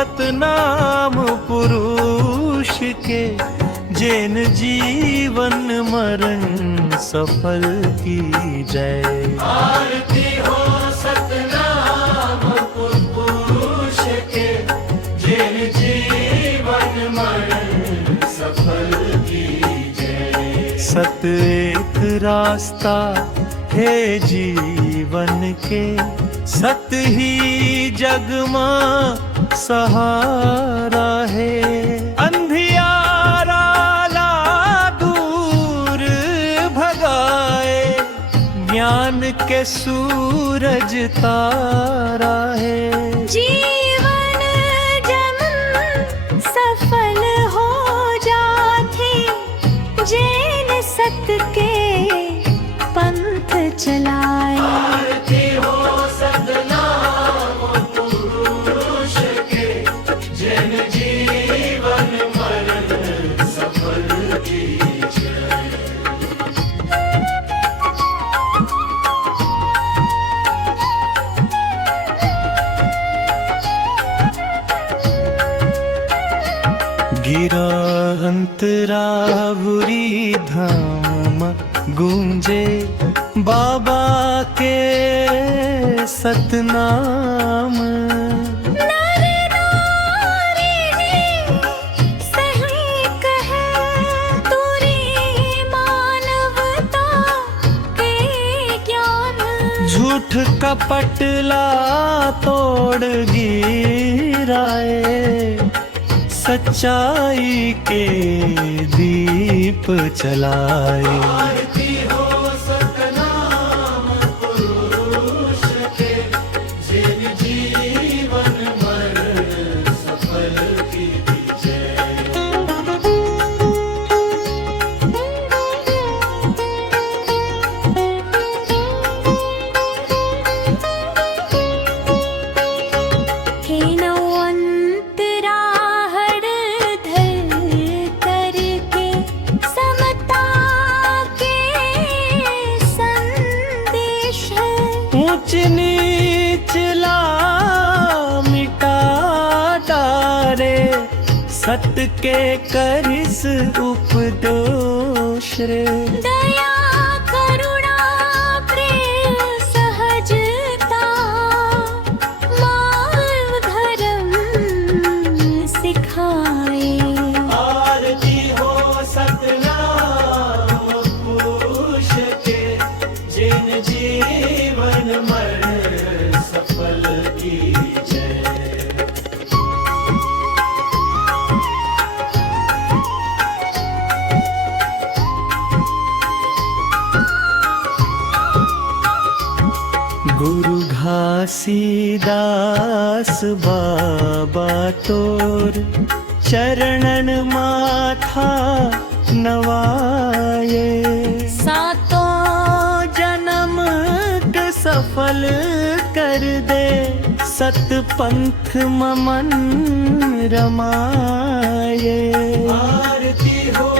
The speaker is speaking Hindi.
सतनाम पुरुष के, जैन जीवन मरण सफल की जय। आरती हो सतनाम पुरुष के, जैन जीवन मरण सफल की जय। सत एक रास्ता है जीवन के, सत ही जग मां सहारा है। अंधियारा ला दूर भगाए, ज्ञान के सूरज तारा है। जीवन जब सफल हो जाते, जैन सत के पंथ चलाए। आरती हो सतनाम पुरुष के, जैन जीवन मरण सफल की जय। गिरा अंतरा भूरी धाम, गूंजे बाबा के सतनाम। नारे नारे सही कहे, तुरी मानवता के ज्ञान। झूठ कपटला तोड़ गिराए, सच्चाई के दीप चलाए। आरती हो सतनाम पुरुष के, जैन जीवन मरण सफल की जय। हे नवंतरा हर धर करके, समता के संदेश है। ऊंच नीच ला मिटा डारे, सत के करिस उपदोष रे। दया करुणा प्रेम सहजता, मानव धर्म सिखाए। आरती हो सतनाम पुरुष के, जैन जीवन मरण सफल की जय। गुरु घासीदास बाबा तोर, चरणन माथा नवाए। सातों जन्म के सफल कर दे, सत पंथ ममन रमाए। आरती हो